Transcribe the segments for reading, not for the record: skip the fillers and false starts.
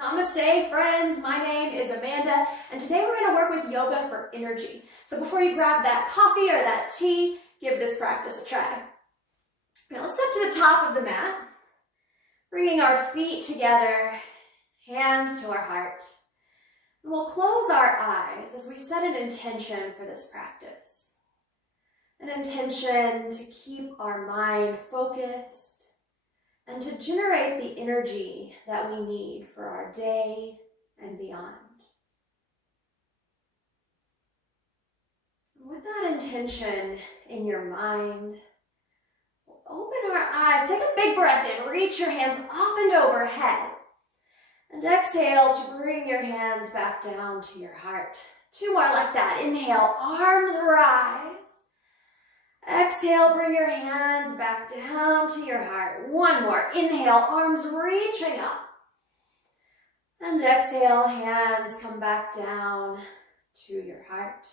Namaste, friends. My name is Amanda, and today we're going to work with yoga for energy. So before you grab that coffee or that tea, give this practice a try. Now let's step to the top of the mat, bringing our feet together, hands to our heart. And we'll close our eyes as we set an intention for this practice. An intention to keep our mind focused and to generate the energy that we need for our day and beyond. With that intention in your mind, we'll open our eyes, take a big breath in, reach your hands up and overhead, and exhale to bring your hands back down to your heart. 2 more like that. Inhale, arms rise. Exhale, bring your hands back down to your heart. 1 more. Inhale, arms reaching up. And exhale, hands come back down to your heart.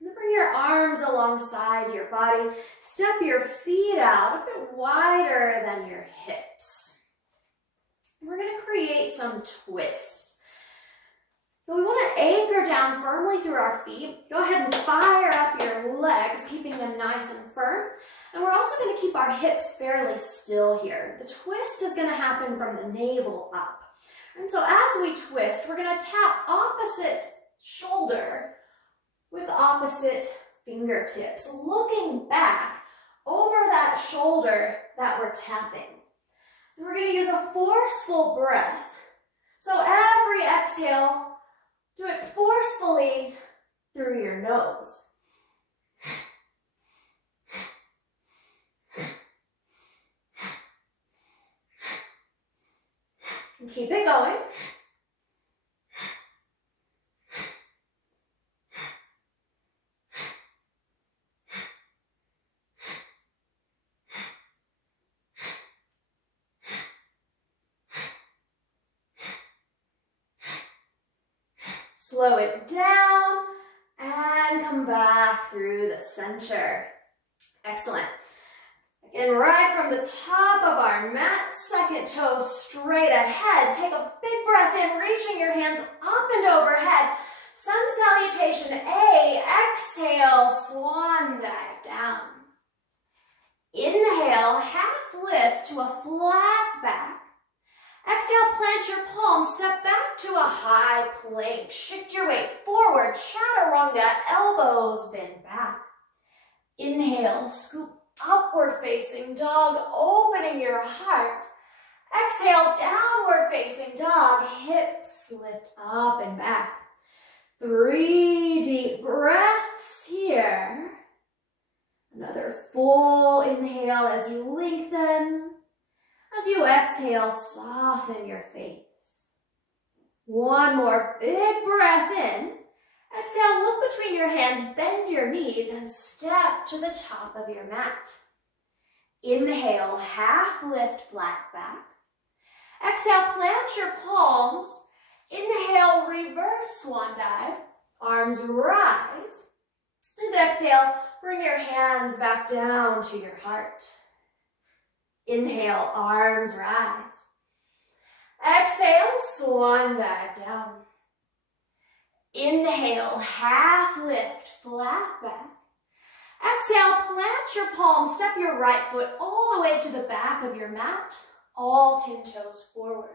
And then bring your arms alongside your body. Step your feet out a bit wider than your hips. And we're going to create some twist. So we want to anchor down firmly through our feet. Go ahead and fire up your legs, keeping them nice and firm. And we're also going to keep our hips fairly still here. The twist is going to happen from the navel up. And so as we twist, we're going to tap opposite shoulder with opposite fingertips, looking back over that shoulder that we're tapping. And we're going to use a forceful breath. So every exhale, do it forcefully through your nose. And keep it going. Slow it down and come back through the center. Excellent. Again, right from the top of our mat, second toe straight ahead. Take a big breath in, reaching your hands up and overhead. Sun salutation A. Exhale, swan dive down. Inhale, half lift to a flat back. Exhale, plant your palms, step back to a high plank. Shift your weight forward, chaturanga, elbows bend back. Inhale, scoop upward facing dog, opening your heart. Exhale, downward facing dog, hips lift up and back. 3 deep breaths here. Another full inhale as you lengthen. As you exhale, soften your face. 1 more big breath in. Exhale, look between your hands, bend your knees, and step to the top of your mat. Inhale, half lift, flat back. Exhale, plant your palms. Inhale, reverse swan dive. Arms rise. And exhale, bring your hands back down to your heart. Inhale, arms rise. Exhale, swan dive down. Inhale, half lift, flat back. Exhale, plant your palms, step your right foot all the way to the back of your mat, all 10 toes forward.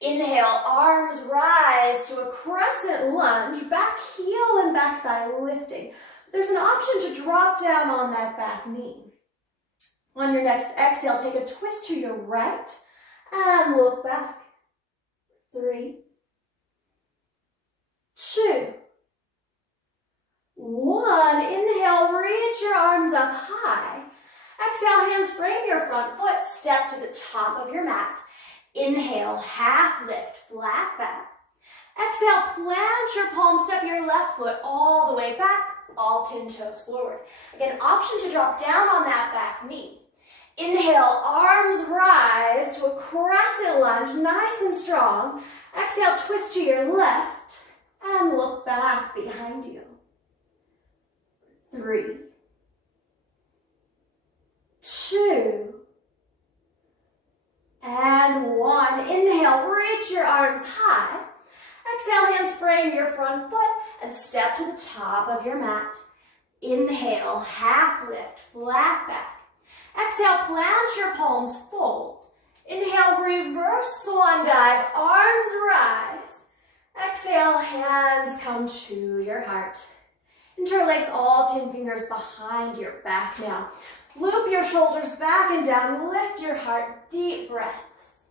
Inhale, arms rise to a crescent lunge, back heel and back thigh lifting. There's an option to drop down on that back knee. On your next exhale, take a twist to your right and look back. 3, 2, 1. Inhale, reach your arms up high. Exhale, hands frame your front foot, step to the top of your mat. Inhale, half lift, flat back. Exhale, plant your palms, step your left foot all the way back, all 10 toes forward. Again, option to drop down on that back knee. Inhale, arms rise to a crescent lunge, nice and strong. Exhale, twist to your left and look back behind you. 3, 2, and and 1. Inhale, reach your arms high. Exhale, hands frame your front foot and step to the top of your mat. Inhale, half lift, flat back. Exhale, plant your palms, fold. Inhale, reverse swan dive, arms rise. Exhale, hands come to your heart. Interlace all 10 fingers behind your back now. Loop your shoulders back and down, lift your heart, deep breaths.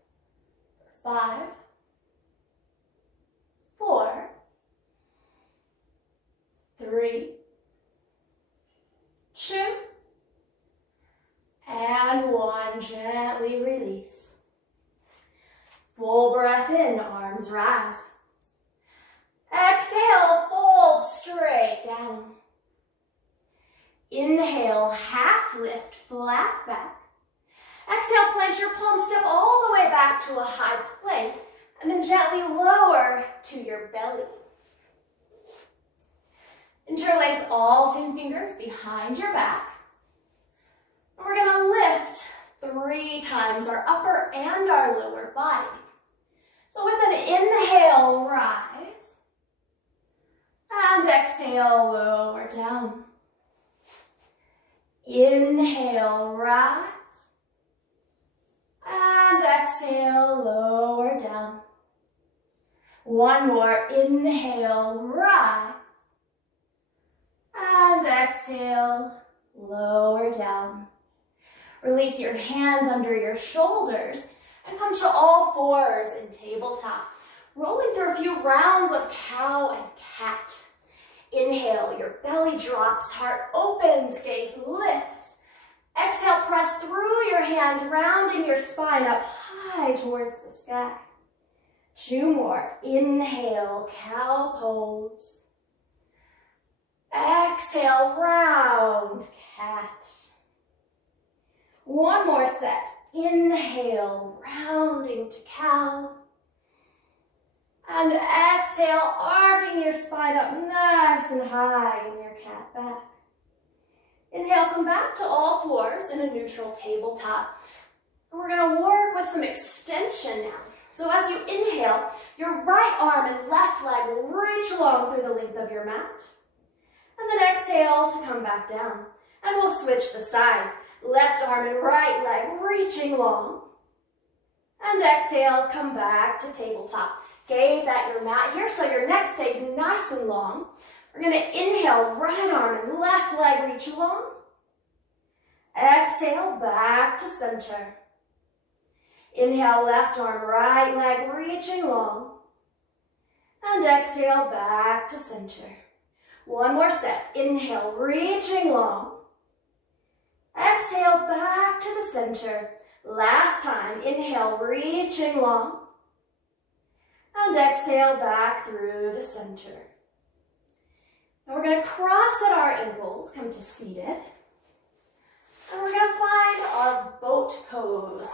5, 4, 3, 2, and 1. Gently release. Full breath in, arms rise. Exhale, fold straight down. Inhale, half lift, flat back. Exhale, plant your palms, step all the way back to a high plank, and then gently lower to your belly. Interlace all 10 fingers behind your back. And we're going to lift 3 times our upper and our lower body. So with an inhale, rise. And exhale, lower down. Inhale, rise. And exhale, lower down. One more. Inhale, rise. And exhale, lower down. Release your hands under your shoulders and come to all fours in tabletop. Rolling through a few rounds of cow and cat. Inhale, your belly drops, heart opens, gaze lifts. Exhale, press through your hands, rounding your spine up high towards the sky. 2 more. Inhale, cow pose. Exhale, round cat. 1 more set. Inhale, rounding to cow. And exhale, arcing your spine up nice and high in your cat back. Inhale, come back to all fours in a neutral tabletop. And we're going to work with some extension now. So as you inhale, your right arm and left leg will reach along through the length of your mat. And then exhale to come back down. And we'll switch the sides. Left arm and right leg reaching long. And exhale, come back to tabletop. Gaze at your mat here so your neck stays nice and long. We're going to inhale, right arm and left leg reach long. Exhale, back to center. Inhale, left arm, right leg reaching long. And exhale, back to center. 1 more set. Inhale, reaching long. Exhale, back to the center. Last time. Inhale, reaching long. And exhale, back through the center. Now we're going to cross at our ankles, come to seated. And we're going to find our boat pose.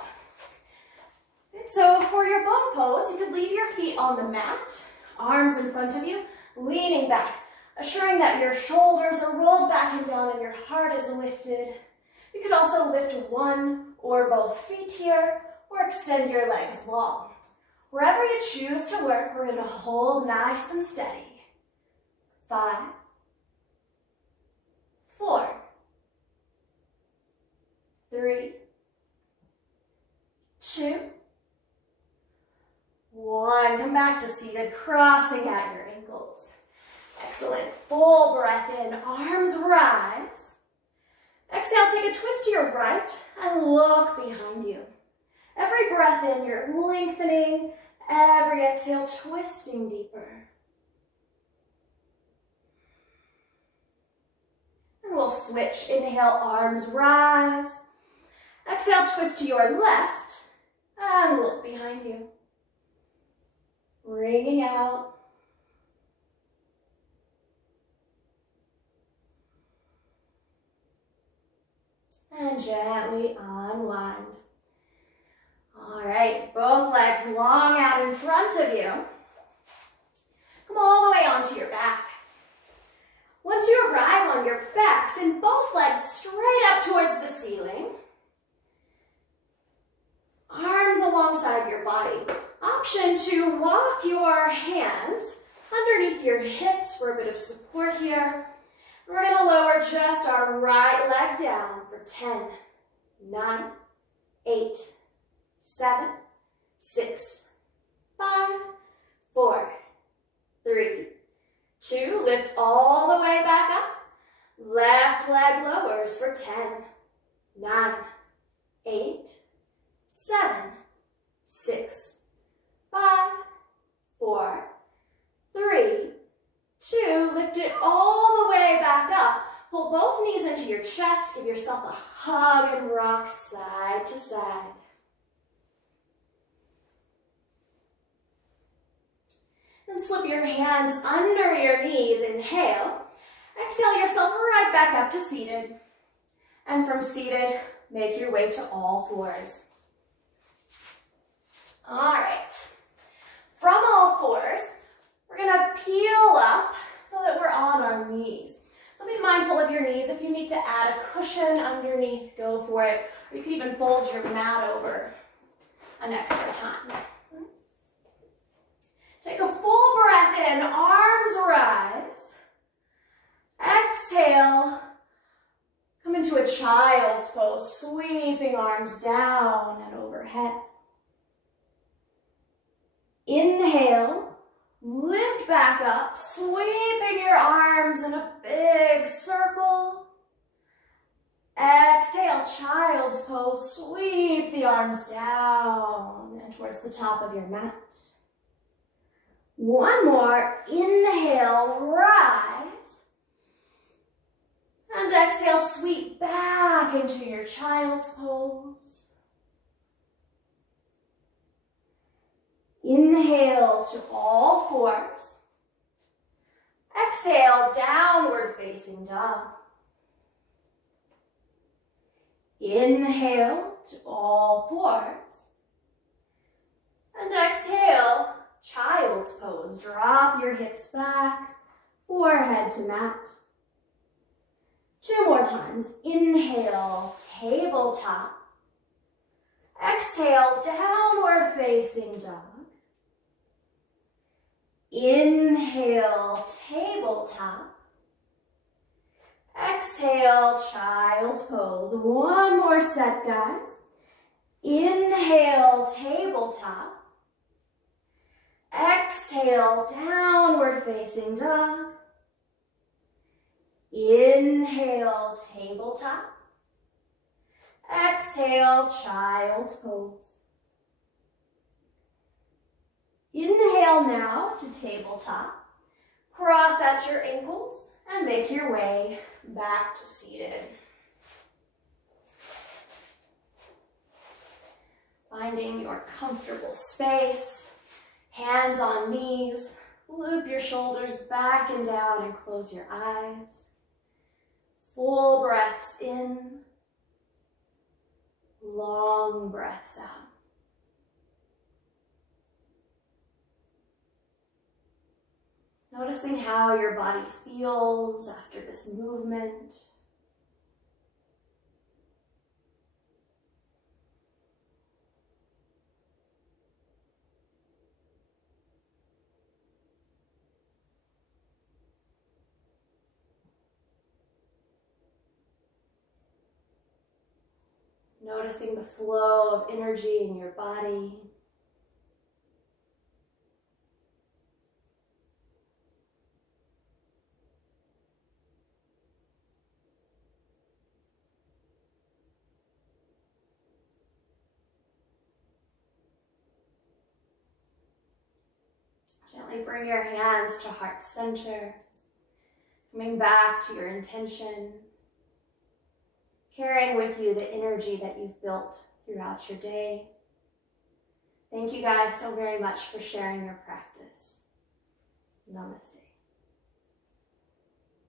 So for your boat pose, you could leave your feet on the mat, arms in front of you, leaning back, assuring that your shoulders are rolled back and down and your heart is lifted. You could also lift 1 or both feet here, or extend your legs long. Wherever you choose to work, we're going to hold nice and steady. 5, 4, 3, 2, 1. Come back to seated, crossing at your ankles. Excellent. Full breath in, arms rise. Exhale, take a twist to your right and look behind you. Every breath in, you're lengthening. Every exhale, twisting deeper. And we'll switch. Inhale, arms rise. Exhale, twist to your left and look behind you. Wringing out. And gently unwind. All right, both legs long out in front of you. Come all the way onto your back. Once you arrive on your back, send both legs straight up towards the ceiling. Arms alongside of your body. Option to walk your hands underneath your hips for a bit of support here. We're going to lower just our right leg down for 10, 9, 8, 7, 6, 5, 4, 3, 2. Lift all the way back up. Left leg lowers for 10, 9, 8, 7, 6, 5, 4, 3, 2. Lift it all the way back up. Pull both knees into your chest. Give yourself a hug and rock side to side. Then slip your hands under your knees. Inhale. Exhale yourself right back up to seated. And from seated, make your way to all fours. All right. From all fours, we're going to peel up so that we're on our knees. So be mindful of your knees. If you need to add a cushion underneath, go for it. Or you can even fold your mat over an extra time. Take a full breath in, arms rise. Exhale, come into a child's pose, sweeping arms down and overhead. Inhale, lift back up, sweeping your arms in a big circle. Exhale, child's pose, sweep the arms down and towards the top of your mat. One more, inhale, rise. And exhale, sweep back into your child's pose. Inhale to all fours. Exhale, downward facing dog. Inhale to all fours. And exhale, child's pose. Drop your hips back, forehead to mat. 2 more times. Inhale, tabletop. Exhale, downward facing dog. Inhale, tabletop. Exhale, child's pose. 1 more set, guys. Inhale, tabletop. Exhale, downward facing dog. Inhale, tabletop. Exhale, child's pose. Inhale now to tabletop. Cross at your ankles and make your way back to seated. Finding your comfortable space, hands on knees, loop your shoulders back and down and close your eyes. Full breaths in, long breaths out. Noticing how your body feels after this movement. Noticing the flow of energy in your body. Gently bring your hands to heart center, coming back to your intention, carrying with you the energy that you've built throughout your day. Thank you guys so very much for sharing your practice. Namaste.